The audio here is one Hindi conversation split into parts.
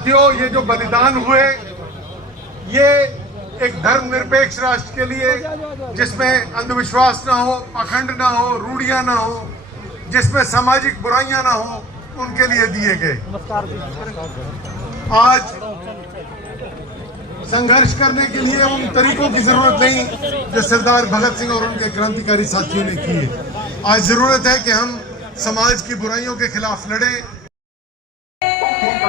ये जो बलिदान हुए, ये एक धर्मनिरपेक्ष राष्ट्र के लिए जिसमें अंधविश्वास ना हो, पाखंड ना हो, रूढ़ियां ना हो, जिसमें सामाजिक बुराइयां ना हो, उनके लिए दिए गए। आज संघर्ष करने के लिए उन तरीकों की जरूरत नहीं जो सरदार भगत सिंह और उनके क्रांतिकारी साथियों ने की है। आज जरूरत है कि हम समाज की बुराइयों के खिलाफ लड़ें।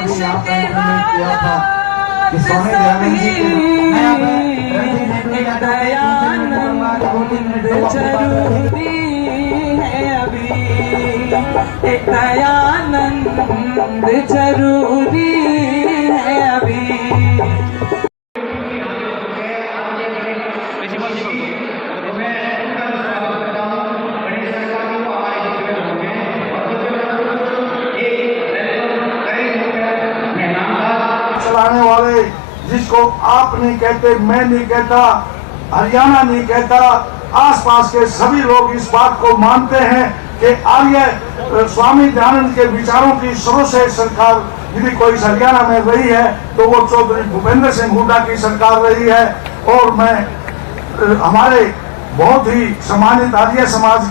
किया था कि स्वामी दयानंद जी के जरूरी है अभी, दयानंद जरूरी है अभी। चलाने वाले जिसको आप नहीं कहते, मैं नहीं कहता, हरियाणा नहीं कहता, आसपास के सभी लोग इस बात को मानते हैं कि आर्य स्वामी दयानंद के विचारों की शुरू से सरकार यदि कोई हरियाणा में रही है तो वो चौधरी भूपेंद्र सिंह हुड्डा की सरकार रही है। और मैं हमारे बहुत ही सम्मानित आर्य समाज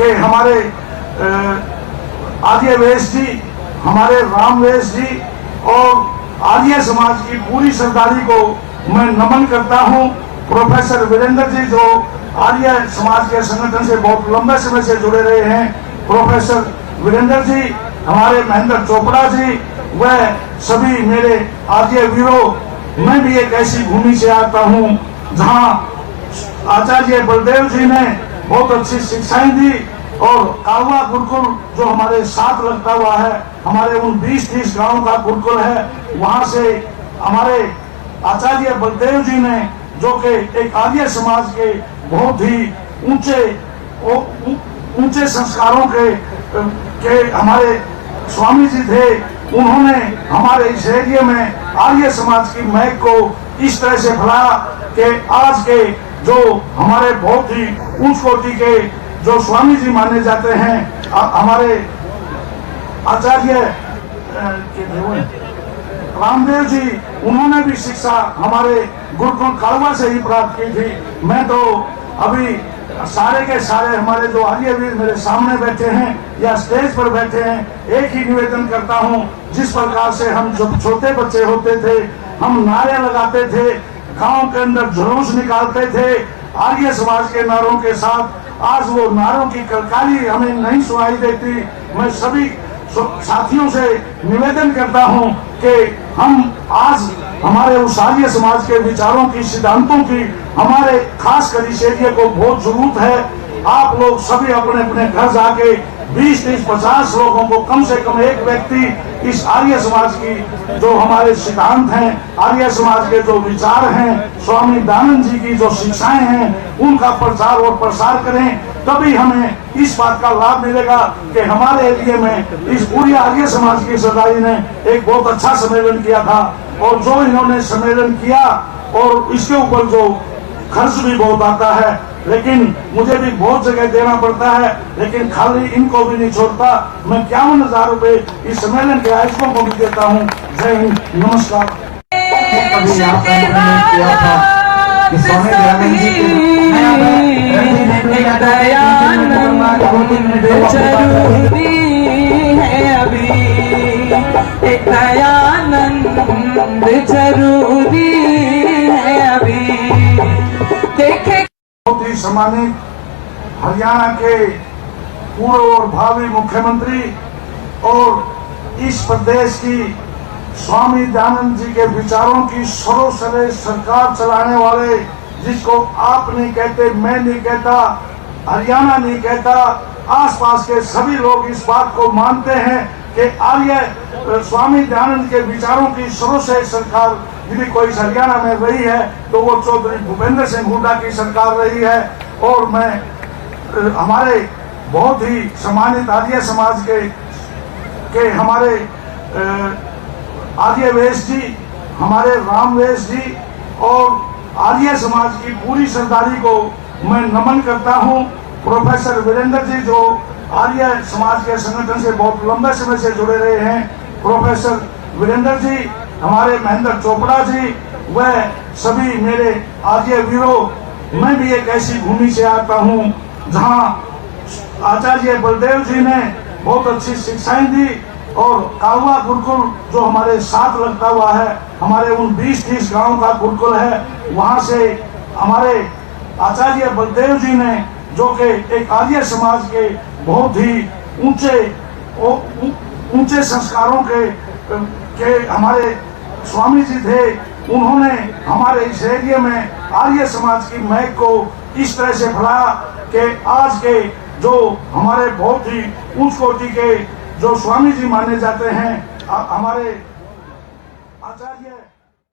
के हमारे आर्य वेश जी, हमारे रामवेश जी और आर्य समाज की पूरी सरदारी को मैं नमन करता हूं। प्रोफेसर वीरेंद्र जी जो आर्य समाज के संगठन से बहुत लंबे समय से जुड़े रहे हैं, प्रोफेसर वीरेंद्र जी, हमारे महेंद्र चोपड़ा जी, वह सभी मेरे आर्य वीरों। मैं भी एक ऐसी भूमि से आता हूं जहां आचार्य बलदेव जी ने बहुत अच्छी शिक्षाएं दी और कालवा गुरुकुल जो हमारे साथ लगता हुआ है, हमारे उन 20-30 गांवों का गुरुकुल है, वहां से हमारे आचार्य बलदेव जी ने जो कि एक आर्य समाज के बहुत ही ऊंचे संस्कारों के हमारे स्वामी जी थे, उन्होंने हमारे इस एरिया में आर्य समाज की महक को इस तरह से फैलाया कि आज के जो हमारे बहुत ही उच्च कोटि के जो स्वामी जी माने जाते हैं, हमारे आचार्य रामदेव जी, उन्होंने भी शिक्षा हमारे गुरुकुल कालवा से ही प्राप्त की थी। मैं तो अभी सारे के सारे हमारे जो आर्य वीर मेरे सामने बैठे हैं या स्टेज पर बैठे हैं, एक ही निवेदन करता हूं, जिस प्रकार से हम जब छोटे बच्चे होते थे हम नारे लगाते थे, गांव के अंदर जुलूस निकालते थे आर्य समाज के नारों के साथ, आज वो नारों की कलकारी हमें नहीं सुनाई देती। मैं सभी साथियों से निवेदन करता हूं कि हम आज हमारे उस आर्य समाज के विचारों की, सिद्धांतों की हमारे खास कर इस एरिया को बहुत जरूरत है। आप लोग सभी अपने अपने घर जाके 20-30-50 लोगों को कम से कम एक व्यक्ति इस आर्य समाज की जो हमारे सिद्धांत हैं, आर्य समाज के जो विचार हैं, स्वामी दयानंद जी की जो शिक्षाएं हैं, उनका प्रचार और प्रसार करें, तभी हमें इस बात का लाभ मिलेगा कि हमारे एरिया में इस पूरी आर्य समाज की सरदारी ने एक बहुत अच्छा सम्मेलन किया था। और जो इन्होंने सम्मेलन किया और इसके ऊपर जो खर्च भी बहुत आता है, लेकिन मुझे भी बहुत जगह देना पड़ता है, लेकिन खाली इनको भी नहीं छोड़ता। मैं 51,000 रुपए इस सम्मेलन के आयोजकों को भी देता हूँ। जय हिंद, नमस्कार। कभी यहाँ पर किया था कि स्वामी दयानंद जी के दयानंद जरूरी है अभी, दयानंद जरूरी है अभी। देखे बहुत ही सम्मानित हरियाणा के पूर्व और भावी मुख्यमंत्री और इस प्रदेश की स्वामी दयानंद जी के विचारों की शुरू से सरकार चलाने वाले, जिसको आप नहीं कहते, मैं नहीं कहता, हरियाणा नहीं कहता, आसपास के सभी लोग इस बात को मानते हैं कि आर्य स्वामी दयानंद के विचारों की शुरू से सरकार यदि कोई हरियाणा में रही है तो वो चौधरी भूपेंद्र सिंह हुड्डा की सरकार रही है। और मैं हमारे बहुत ही सम्मानित आर्य समाज के हमारे आर्य वेश जी, हमारे रामवेश जी और आर्य समाज की पूरी सरदारी को मैं नमन करता हूं। प्रोफेसर वीरेंद्र जी जो आर्य समाज के संगठन से बहुत लंबे समय से जुड़े रहे हैं, प्रोफेसर वीरेंद्र जी, हमारे महेंद्र चोपड़ा जी, वह सभी मेरे आर्य वीरों, मैं भी एक ऐसी भूमि से आता हूँ जहाँ आचार्य बलदेव जी ने बहुत अच्छी शिक्षाएं दी और कालवा गुरुकुल जो हमारे साथ लगता हुआ है, हमारे उन 20-30 गांव का गुरुकुल है, वहां से हमारे आचार्य बलदेव जी ने, जो कि एक आर्य समाज के बहुत ही ऊंचे संस्कारों के हमारे स्वामी जी थे, उन्होंने हमारे इस एरिया में आर्य समाज की महक को इस तरह से फैलाया कि आज के जो हमारे बहुत ही उच्च कोटि के जो स्वामी जी माने जाते हैं, हमारे आचार्य